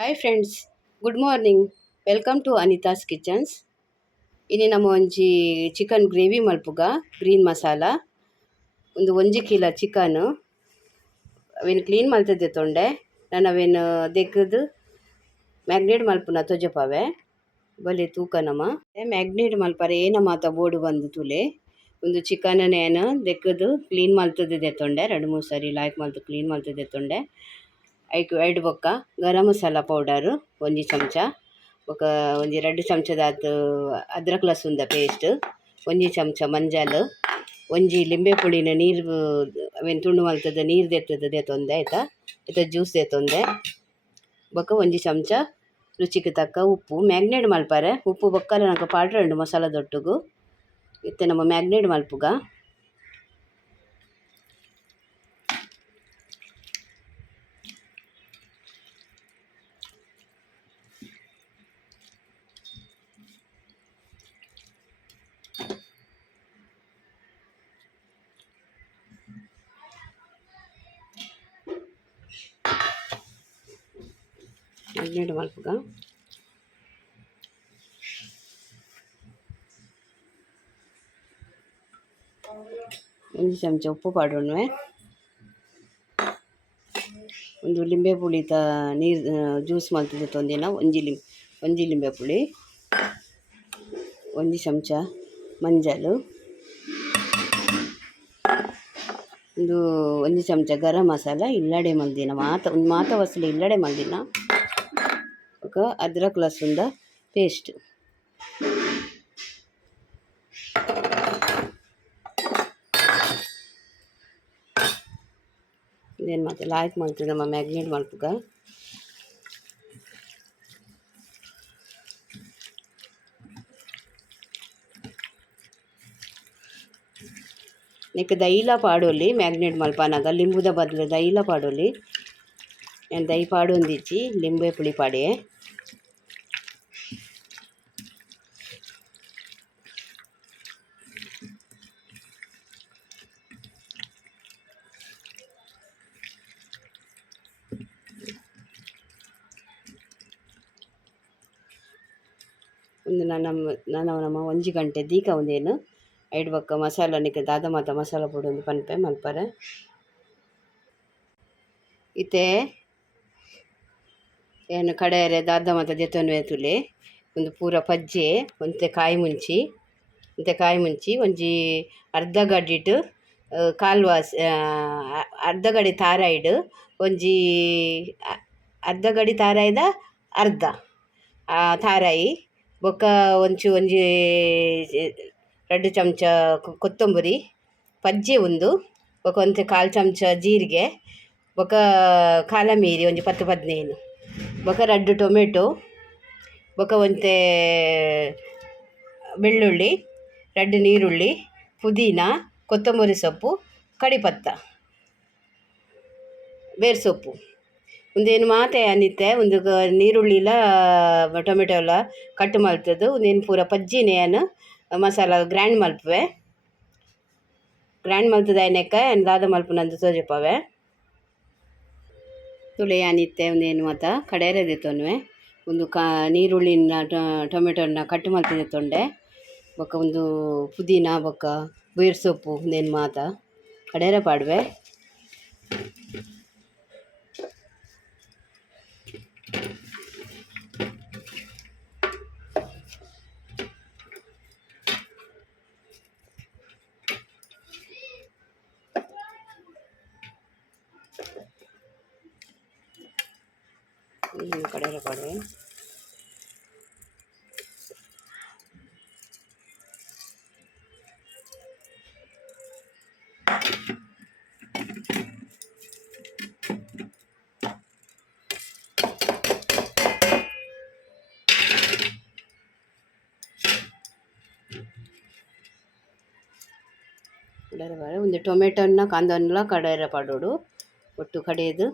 Hi friends, good morning. Welcome to Anita's kitchens. ಇನ್ನು ನಮ್ಮ ಒಂಜಿ ಚಿಕನ್ ಗ್ರೇವಿ ಮಲ್ಪುಗ ಗ್ರೀನ್ ಮಸಾಲ ಒಂದು 1 ಕಿಲೋ ಚಿಕನ್ ಅವೇನು ಕ್ಲೀನ್ ಮಲ್ತದೆ ತೊಂಡೆ ನಾನು ಅವೇನು ದೆಗ್ಗದು ಮ್ಯಾಗ್ನೇಟ್ ಮಲ್ಪುನ ತೊಜಪಾವೆ ಬಲೆ ತೂಕ ನಮ ಮ್ಯಾಗ್ನೇಟ್ ಮಲ್ಪರೆ ಏನ ಮಾತ ಬೋರ್ಡು ಬಂದು ತುಲೆ ಒಂದು ಚಿಕನ್ ದೆಗ್ಗದು ಕ್ಲೀನ್ ಮಲ್ತದೆ ತೊಂಡೆ 2-3 ಸರಿ ಲಾಯ್ಕ್ ಮಲ್ತು ಕ್ಲೀನ್ ಮಲ್ತದೆ ತೊಂಡೆ ಐಡು ಬೊಕ್ಕ ಗರಂ ಮಸಾಲ ಪೌಡರ್ 1 ಚಮಚ ಬೊಕ ಒಂಜಿ 2 ಚಮಚದಾತು ಅದ್ರಕ್ ಲಸುಂದ ಪೇಸ್ಟ್ 1 ಚಮಚ ಮಂಜಲ್ 1 ಲಿಂಬೆ ಪುಳಿನ ನೀರು ಅವೇನು ತುಂಡು ಮಲ್ತದ ನೀರು ದೆತ್ತೊಂದೆ ಆಯಿತಾ ಇತ್ತ ಜ್ಯೂಸ್ ದೆತ್ತೊಂದೆ ಬೊಕ 1 ಚಮಚ ರುಚಿಗೆ ತಕ್ಕ ಉಪ್ಪು ಮ್ಯಾಗ್ನೇಟ್ ಮಲ್ಪರೆ ಉಪ್ಪು ಬೊಕ್ಕಲ ನಂಗೆ ಪಾಡ್ರೆ 2 ಮಸಾಲದೊಟ್ಟುಗು ಇತ್ತೆ ನಮ್ಮ ಮ್ಯಾಗ್ನೇಟ್ ಮಲ್ಪುಗ ಮ್ಯಾಗ್ನೇಟ್ ಮಲ್ಪುಗ 1 ಚಮಚ ಉಪ್ಪು ಪಾಡೋಣವೆ ಒಂದು ಲಿಂಬೆ ಪುಳಿತ ನೀರು ಜ್ಯೂಸ್ ಮಲ್ತದೆ ತೊಂದಿನ 1 ಲಿಂಬೆ ಪುಳಿ 1 ಚಮಚ ಮಂಜಲು ಒಂದು 1 ಚಮಚ ಗರಂ ಮಸಾಲ ಇಲ್ಲಡೆ ಮಲ್ದಿನ ಮಾತ ವಸಲು ಇಲ್ಲಡೆ ಮಲ್ದಿನ ఒక ಅದ್ರಕ್ ಲಸುಂದ ಪೇಸ್ಟ್ ಇದೇನು ಮತ್ತೆ ಲಾಯ್ಕ್ ಮಾಡ್ತೀವಿ ನಮ್ಮ ಮ್ಯಾಗ್ನೇಟ್ ಮಲ್ಪುಗ ನೆಕ್ ದೈಲ ಪಾಡೋಲಿ ಮ್ಯಾಗ್ನೇಟ್ ಮಲ್ಪನಾಗ ಲಿಂಬುದ ಬದಲು ದೈಲ ಪಾಡೋಲಿ ನಾನು ದೈ ಪಾಡೊಂದಿಚ್ಚಿ ಲಿಂಬೆ ಪುಳಿ ಪಾಡೆ ಒಂದು ನಮ್ಮ 1 ಗಂಟೆ ದೀಕ ಒಂದೇನು ಐಡು ಬೊಕ್ಕ ಮಸಾಲ ನಿಕ್ಕೆ ದಾದ ಮಾತ ಮಸಾಲ ಪುಡಿ ಒಂದು ಪನ್ಪೆ ಮಲ್ಪರೆ ಇತ್ತೆ ಏನು ಕಡೆಯರೆ ದಾದ ಮಾತ ದೆತ್ತೊನ್ವೆ ತುಲೆ ಒಂದು ಪೂರ ಪಜ್ಜೆ ಒಂತೆ ಕಾಯಿ ಮುಂಚಿ ಒಂಜಿ ಅರ್ಧ ಗಡ್ಡಿಟ್ಟು ಕಾಲ್ವಾಸ್ ಅರ್ಧ ಗಡಿ ತಾರಾಯ್ಡು ಒಂಜಿ ಅರ್ಧ ಗಡಿ ತಾರಾಯ್ದ ಅರ್ಧ ತಾರಾಯಿ ಬೊಕ್ಕ ಒಂಜಿ 2 ಚಮಚ ಕೊತ್ತಂಬರಿ ಪಜ್ಜೆ ಒಂದು ಬೊಕ ಒಂತೆ 1/4 ಚಮಚ ಜೀರಿಗೆ ಬೊಕ ಕಾಲಮೀರಿ ಒಂಜಿ 10-15 ಬೊಕ 2 ಟೊಮೆಟೊ ಬೊಕ ಒಂತೆ ಬೆಳ್ಳುಳ್ಳಿ 2 ನೀರುಳ್ಳಿ ಪುದೀನ ಕೊತ್ತಂಬರಿ ಸೊಪ್ಪು ಕಡಿಪತ್ತ ಬೇರ್ ಸೊಪ್ಪು ಒಂದೇನು ಮಾತೆ ಅನಿತ್ತೆ ಒಂದು ನೀರುಳ್ಳಿಲ ಟೊಮೆಟೊ ಎಲ್ಲ ಕಟ್ ಮಲ್ತದ್ದು ಒಂದೇನು ಪೂರ ಪಜ್ಜಿನೇನು ಮಸಾಲ ಗ್ರ್ಯಾಂಡ್ ಮಲ್ಪುವೆ ಗ್ರ್ಯಾಂಡ್ ಮಲ್ತದ ಎಣ್ಣೆಕ್ಕ ದಾದ ಮಲ್ಪುನಂದು ತೋಜಪವೆ ತುಳೆ ಅನಿತ್ತೆ ಒಂದೇನು ಮಾತ ಕಡೇರೆ ದೆತ್ತೊನ್ವೆ ಒಂದು ನೀರುಳ್ಳಿನ ಟೊಮೆಟೊನ ಕಟ್ ಮಲ್ತದೆ ತೊಂಡೆ ಬೊಕ್ಕ ಒಂದು ಪುದೀನ ಬೊಕ್ಕ ಬೇರ್ ಸೊಪ್ಪು ಒಂದೇನು ಮಾತ ಕಡೇರೆ ಪಾಡ್ವೆ ಕಡೇರೆ ಪಾಡ್ವೆ ಒಂದು ಟೊಮೆಟೊನ ಕಾಂದನ್ಲ ಕಡೇರೆ ಪಾಡೋಡು ಒಟ್ಟು ಕಡೆಯದು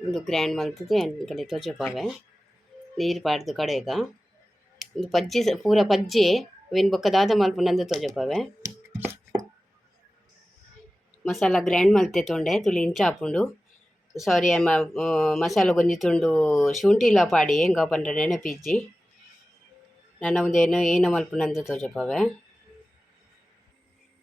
ಒಂದು ಗ್ರ್ಯಾಂಡ್ ಮಲ್ತದೆ ಎಣ್ಣೆ ತೊಜಪಾವೆ ನೀರು ಪಾಡ್ದು ಕಡೆಗ ಒಂದು ಪಜ್ಜಿ ಪೂರ ಪಜ್ಜಿ ಅವೇನು ಬೊಕ್ಕ ದಾದ ಮಲ್ಪುನಂದು ತೊಜಪಾವೆ ಮಸಾಲ ಗ್ರ್ಯಾಂಡ್ ಮಲ್ತೆ ತೊಂಡೆ ತುಳಿ ಇಂಚ ಹಾಪುಂಡು ಸಾರಿ ಅಮ್ಮ, ಮಸಾಲ ಗೊಂಜಿ ತುಂಡು ಶುಂಠಿಲ ಪಾಡಿ ಎಂಗ ಪಂಡ್ರೆ ನೆನಪಿಜ್ಜಿ ನನ್ನ ಒಂದೇನು ಏನ ಮಲ್ಪುನಂದು ತೋಜಪವೆ.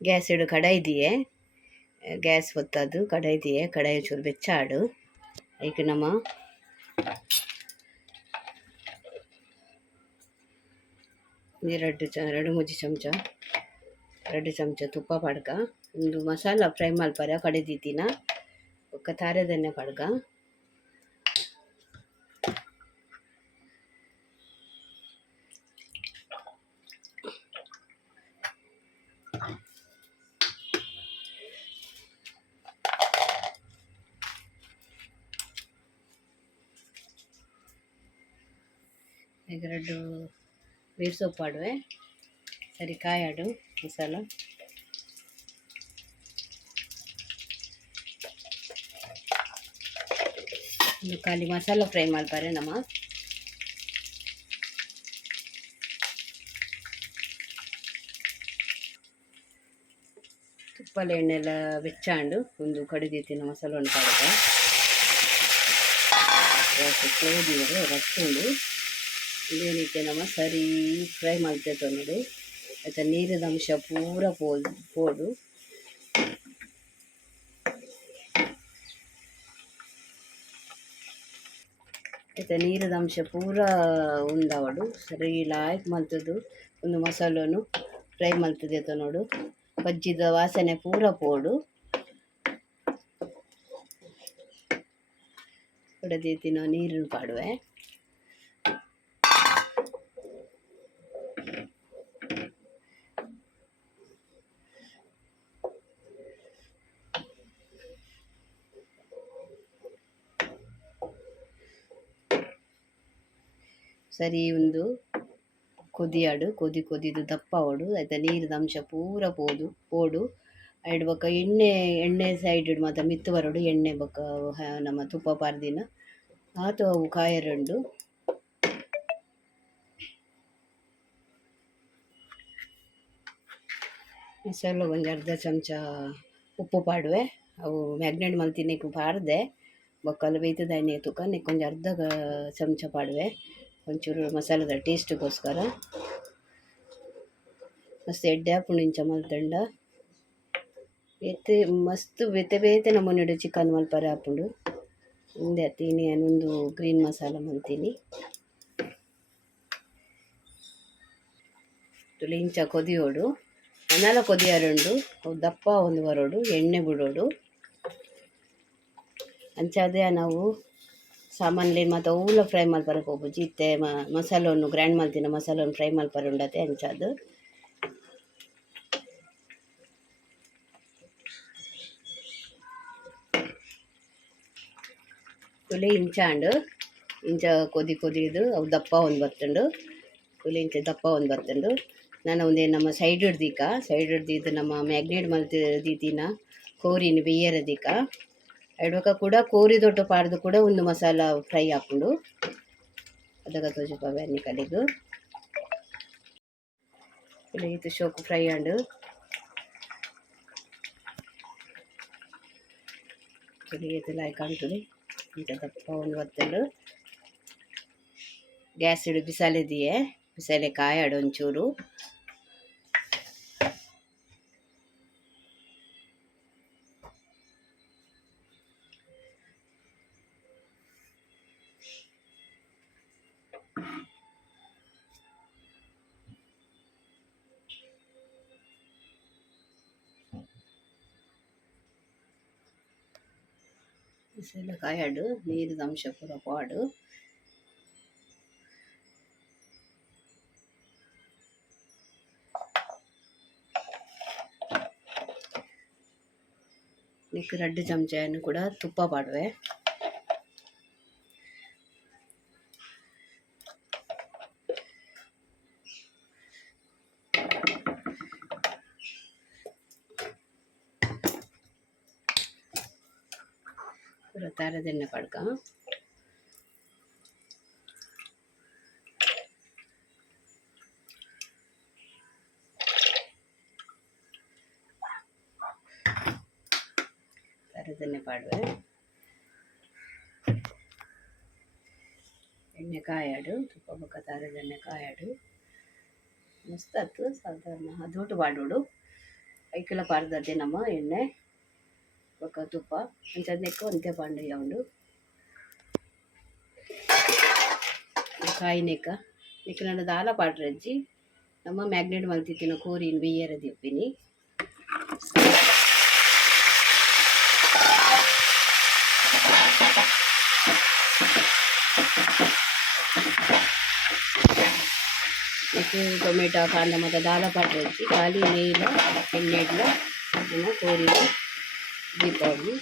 ಗ್ಯಾಸ್ ಇಡು ಕಡಾಯಿ ದಿಯೆ, ಗ್ಯಾಸ್ ಒತ್ತದು ಕಡಾಯಿ ದಿಯೆ, ಕಡಾಯಿ ಚೂರು ಬೆಚ್ಚಾಡು ಐಕ್ ನಮ್ಮ ಎರಡು ಮೂಜಿ ಚಮಚ 2 ಚಮಚ ತುಪ್ಪ ಪಡ್ಕ ಒಂದು ಮಸಾಲ ಫ್ರೈ ಮಲ್ಪರೆ ಕಡೆದಿತ್ತಿನ ಒಕ್ಕ ತಾರೆದೆಣ್ಣೆ ಪಡ್ಕ ಈಗ 2 ಬೇರ್ ಸೊಪ್ಪು ಆಡುವೆ ಸರಿ ಕಾಯಾಡು ಮಸಾಲ ಒಂದು ಖಾಲಿ ಮಸಾಲ ಫ್ರೈ ಮಲ್ಪರೆ ನಮ್ಮ ತುಪ್ಪಲ ಎಣ್ಣೆಲ್ಲ ಬೆಚ್ಚಾಂಡು ಒಂದು ಕಡಿದಿತ್ತಿನ ಮಸಾಲವನ್ನು ಪಾಡ್ಕ ಕ್ಲೋದಿರು ರಟ್ಟುಂಡು ಇದೇನಿತ್ತೆ ನಮ್ಮ ಸರಿ ಫ್ರೈ ಮಾಡ್ತೇವೆ ನೋಡಿ ಆಯ್ತಾ. ನೀರಿನ ಅಂಶ ಪೂರ ಪೋಡು ಆಯ್ತಾ. ನೀರಿನ ಅಂಶ ಪೂರ ಉಂಡಾವಡು ಸರಿ ಲಾಯ್ಕ್ ಮಲ್ತದು ಒಂದು ಮಸಾಲನು ಫ್ರೈ ಮಲ್ತದೆ ನೋಡು. ಬಜ್ಜಿದ ವಾಸನೆ ಪೂರ ಪೋಡು ಹೊಡೆದೀತಿ ನಾವು ನೀರನ್ನು ಪಾಡುವೆ. ಸರಿ ಒಂದು ಕೊದಿಯಾಡು ಕೊದಿದು ದಪ್ಪ ಆವಡು ಆಯ್ತಾ. ನೀರಿನ ಅಂಶ ಪೂರ ಪೋಡು ಐಡ್ ಬೊಕ್ಕ ಎಣ್ಣೆ ಸೈಡ್ ಮಾತ ಮಿತ್ತು ಬರೋಡು ಎಣ್ಣೆ ಬೊಕ್ಕ ನಮ್ಮ ತುಪ್ಪ ಪಾರ್ದಿನ ಆತು ಅವು ಕಾಯರಂಡು ಮಸಾಲ ಒಂದು ಅರ್ಧ ಚಮಚ ಉಪ್ಪು ಪಾಡುವೆ. ಅವು ಮ್ಯಾಗ್ನೇಟ್ ಮಲ್ತಿನಿಕ್ಕು ಪಾಡ್ದೆ ಬೊಕ್ಕಲು ಬೇಯ್ತದ ಎಣ್ಣೆ ತುಕ ನೆಕ್ಕೊಂದು ಅರ್ಧ ಚಮಚ ಪಾಡುವೆ ಒಂಚೂರು ಮಸಾಲದ ಟೇಸ್ಟ್ಗೋಸ್ಕರ. ಮಸ್ತ್ ಎಡ್ಡೆ ಹಾಪುಂಡು ಇಂಚ ಮಲ್ತಂಡ ಮಸ್ತ್ ಬೇತೆ ನಮೂನೆಡು ಚಿಕನ್ ಮಲ್ಪರೆ ಹಾಪುಂಡು. ಹಿಂದೆ ಹತ್ತೀನಿ ನಾನೊಂದು ಗ್ರೀನ್ ಮಸಾಲ ಮಲ್ತೀನಿ ತುಳಿ ಇಂಚ ಕೊದಿಯೋಡು ಅನಲ ಕೊದಿಯಾರುಂಡು ದಪ್ಪ ಒಂದು ಬರೋಡು ಎಣ್ಣೆ ಬಿಡೋಡು ಅಂಚಾದೆ ನಾವು ಸಾಮಾನ್ಲಿ ಮತ್ತು ಅವುಲ ಫ್ರೈ ಮಲ್ಪರೆ ಹೋಗು ಜೀತೆ ಮಸಾಲವನ್ನು ಗ್ರ್ಯಾಂಡ್ ಮಲ್ತಿನ ಮಸಾಲವನ್ನು ಫ್ರೈ ಮಲ್ಪರೆ ಉಂಡತೆ ಅಂಚಾದು ತುಳಿ ಇಂಚಾಂಡು ಇಂಚ ಕೊದಿದು ಅವು ದಪ್ಪ ಒಂದು ಬರ್ತುಂಡು ತುಳಿ ಇಂಚ ದಪ್ಪ ಒಂದು ಬರ್ತುಂಡು. ನಾನು ಒಂದೇ ನಮ್ಮ ಸೈಡ್ ಹಿಡ್ದಿದ್ದು ನಮ್ಮ ಮ್ಯಾಗ್ನೇಟ್ ಮಲ್ತಿ ದೀತಿನ ಕೋರಿನ ಬೇಯರದಿಕ್ಕ ಎಡ್ವಕ ಕೂಡ ಕೋರಿ ದೊಡ್ಡ ಪಾಡ್ದು ಕೂಡ ಒಂದು ಮಸಾಲ ಫ್ರೈ ಹಾಕೊಂಡು ಅದಕ್ಕೆ ತೋಜುಪಾವೆ ಅನ್ನಿ ಕಡೆಗೂ ಇದು ಶೋಕು ಫ್ರೈ ಆಂಡು ತುಳಿಯದೆಲ್ಲ ಕಾಣ್ತದೆ ಇಂಥ ದಪ್ಪ ಒಂದು ಬತ್ತಂಡು ಗ್ಯಾಸ್ ಇಡು ಬಿಸಾಲೆ ಕಾಯಾಡು ಒಂಚೂರು ಬಿಸಿಲ ಕಾಯಾಡು ನೀರಿನ ಅಂಶ ಪೂರ ಪಾಡು ನೆಕ್ಸ್ಟ್ 2 ಚಮಚವನ್ನು ಕೂಡ ತುಪ್ಪ ಪಾಡುವೆ. ಪೂರ ತಾರದೆಣ್ಣೆ ಪಡ್ಕ ತಾರದೆಣ್ಣೆ ಪಾಡುವೆ ಎಣ್ಣೆ ಕಾಯಾಡು ತುಪ್ಪ ಬೊಕ್ಕ ತಾರದ ಎಣ್ಣೆ ಕಾಯಾಡು ಮಸ್ತ್ ಆಯ್ತು ಸಾಧಾರಣ ಅದೊಟ್ಟು ಬಾಡೋಡು ಐಕೆಲ್ಲ ಪಾರ್ದದ್ದೆ ನಮ್ಮ ಎಣ್ಣೆ ಬೊಕ್ಕ ತುಪ್ಪ ಅಂಚದ್ನೆಕ್ಕ ಒಂತೆ ಪಾಂಡು ಯಾವುದು ಕಾಯಿ ನೆಕ್ಕ ನೆಕ್ಕ ನನ್ನ ದಾಲ ಪಾಡ್ರಜ್ಜಿ ನಮ್ಮ ಮ್ಯಾಗ್ನೇಟ್ ಮಲ್ತಿತ್ತಿನ ಕೋರಿನ ಬೇಯರ ದಿಪ್ಪಿನಿ ಟೊಮೆಟೊ ಕಾಂದ ಮತ್ತು ದಾಲ ಪಾತ್ರೆ ಹಚ್ಚಿ ಖಾಲಿ ನೀರ ಎಣ್ಣೆಡ್ಲ ನಮ್ಮ ಕೋರಿನ ದೀಪಾವಳಿ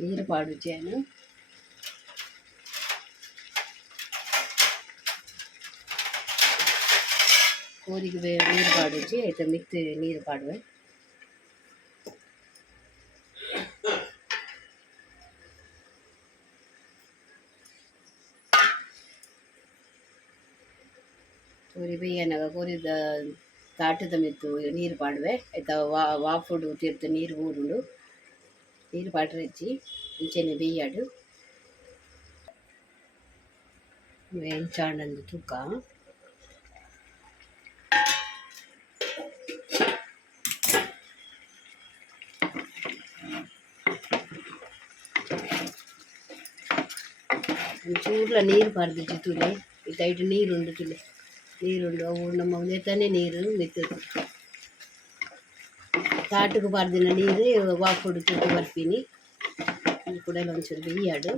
ನೀರು ಪಾಡುಜೇನು ಕೋರಿಗೆ ನೀರು ಪಾಡುಜಿ ಆಯ್ತು ಮಿಕ್ಸ್ ನೀರು ಪಾಡುವೆ ಕೋರಿ ಬೇಯನಾಗ ಕೋರಿದ ತಾಟದ ಮಿತ್ತು ನೀರು ಪಾಡುವೆ ಆಯ್ತಾ ವಾಫುಡು ತೀರ್ತು ನೀರು ಊರುಂಡು ನೀರು ಪಾಡ್ರೆ ಹಚ್ಚಿ ಇಂಚೆನೆ ಬೇಯಾಡು ಎಂಚಾಂಡಂದು ತೂಕ ಒಂಚೂರ್ಲ ನೀರು ಪಾರ್ದಿಜ್ಜಿ ತುಲೆ ಇಟ್ಟು ನೀರುಂಡು ತುಲೆ ನೀರುಂಡು ಅವು ನಮ್ಮ ನೆತ್ತನೆ ನೀರು ಮೆತ್ತದು ತಾಟುಗು ಪಾರ್ದಿನ ನೀರು ವಾಪುಡು ತುಟ್ಟು ಬರ್ತೀನಿ ಇದು ಕೂಡ ಒಂಚೂರು ಬೇಯಾಡು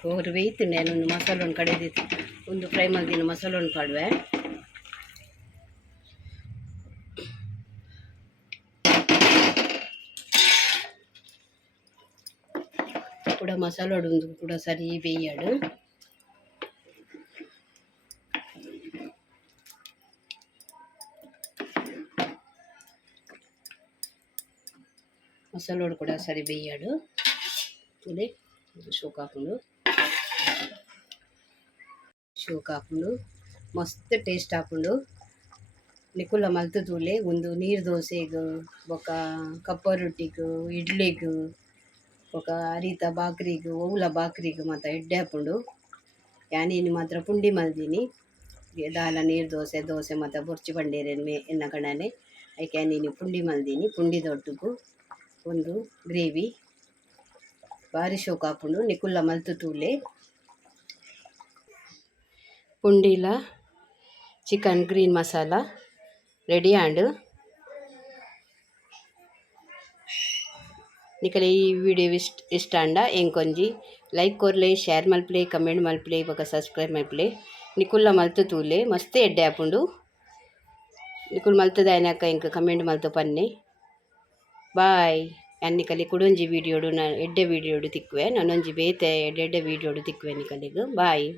ಕೋರಿ ಬೇಯ್ತು ನಾನೊಂದು ಮಸಾಲೊಂದು ಕಡೆದಿತ್ತು ಒಂದು ಫ್ರೈ ಮಲ್ದಿನ ಮಸಾಲೊಂದು ಪಾಡುವೆ ಕೂಡ ಮಸಾಲೋಡು ಒಂದು ಕೂಡ ಸರಿ ಬೇಯಾಡು ಮಸಾಲೋಡು ಕೂಡ ಸರಿ ಬೇಯಾಡು ತುಲೆ ಶೋಕ್ ಹಾಕೊಂಡು ಮಸ್ತ್ ಟೇಸ್ಟ್ ಹಾಕೊಂಡು ನಿಕುಲ ಮಲ್ತು ತೂಲೆ ಒಂದು ನೀರು ದೋಸೆಗೂ ಬೊಕ್ಕ ಕಪ್ಪ ರೊಟ್ಟಿಗೂ ಇಡ್ಲಿಗೂ ಬೊಕ್ಕ ಅರಿತ ಬಾಕ್ರಿಗೂ ಓವುಲ ಬಾಕ್ರಿಗೂ ಮತ್ತು ಎಡ್ಡೆ ಹಾಕೊಂಡು ಯಾನೇನು ಮಾತ್ರ ಪುಂಡಿ ಮಲ್ದೀನಿ ದಾಲ ನೀರು ದೋಸೆ ಮತ್ತು ಬೊರ್ಚಿ ಬಂಡೇರೆ ಎನ್ನ ಕಣನೆ ಐಕೆ ನೀನು ಪುಂಡಿ ಮಲ್ದೀನಿ ಪುಂಡಿ ದೊಡ್ಡಗೂ ಒಂದು ಗ್ರೇವಿ ಭಾರಿ ಶೋಕ್ ಹಾಕೊಂಡು ನಿಕುಲ್ಲ ಮಲ್ತು ತೂಲೆ ಪುಂಡಿಲ chicken green masala ready and ನಿಕಲೆ ಈ ವಿಡಿಯೋ ಇಷ್ಟ ಅಂಡ ಎಂಕೊಂಜಿ ಲೈಕ್ ಕೊರ್ಲೆ ಶೇರ್ ಮಲ್ಪ್ಲೆ ಕಮೆಂಟ್ ಮಲ್ಪ್ಲೆ ಇವಾಗ ಸಬ್ಸ್ಕ್ರೈಬ್ ಮಲ್ಪ್ಲೆ ನಿಕುಲ್ಲ ಮಲ್ತು ತೂಲೆ ಮಸ್ತ್ ಎಡ್ಡೆ ಆಪುಂಡು ನಿಕುಲ್ ಮಲ್ತದ ಆಯ್ನಾಕ ಇಂಕ ಕಮೆಂಟ್ ಮಲ್ತು ಪನ್ನೆ ಬಾಯ್ ನಿಕಲಿ ಕುಡೊಂಜಿ ವಿಡಿಯೋಡು ಎಡ್ಡೆ ವಿಡಿಯೋಡು ತಿಕ್ಕುವೆ ನಾನೊಂಜಿ ಬೇತೆ ಎಡ್ಡೆ ವಿಡಿಯೋಡು ತಿಕ್ಕುವೆ ನಿಕಲಿಗೆ ಬಾಯ್.